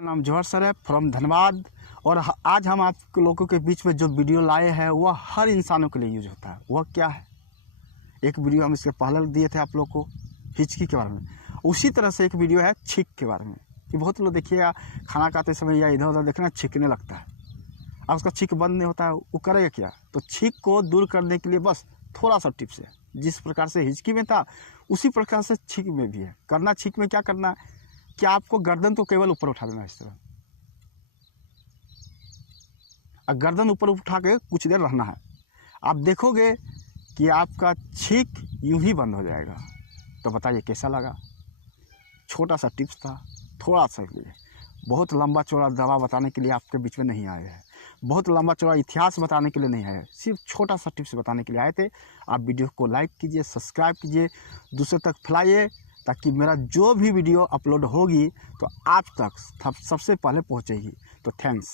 नाम जौहर सर है फ्रॉम धनबाद। और आज हम आप लोगों के बीच में जो वीडियो लाए हैं वह हर इंसानों के लिए यूज होता है। वह क्या है, एक वीडियो हम इसके पहले दिए थे आप लोग को हिचकी के बारे में, उसी तरह से एक वीडियो है छींक के बारे में कि बहुत लोग देखिएगा खाना खाते समय या इधर उधर देखना छींकने लगता है, अब उसका छींक बंद नहीं होता है, वो करेगा क्या? तो छींक को दूर करने के लिए बस थोड़ा सा टिप्स है। जिस प्रकार से हिचकी में था उसी प्रकार से छींक में भी है। करना छींक में क्या करना है कि आपको गर्दन को केवल ऊपर उठा देना है, इस तरह गर्दन ऊपर उठा के कुछ देर रहना है। आप देखोगे कि आपका छींक यूं ही बंद हो जाएगा। तो बताइए कैसा लगा? छोटा सा टिप्स था, थोड़ा सा लिए, बहुत लंबा चौड़ा दवा बताने के लिए आपके बीच में नहीं आए हैं, बहुत लंबा चौड़ा इतिहास बताने के लिए नहीं आए, सिर्फ छोटा सा टिप्स बताने के लिए आए थे। आप वीडियो को लाइक कीजिए, सब्सक्राइब कीजिए, दूसरे तक फैलाइए ताकि मेरा जो भी वीडियो अपलोड होगी तो आप तक सबसे पहले पहुंचेगी। तो थैंक्स।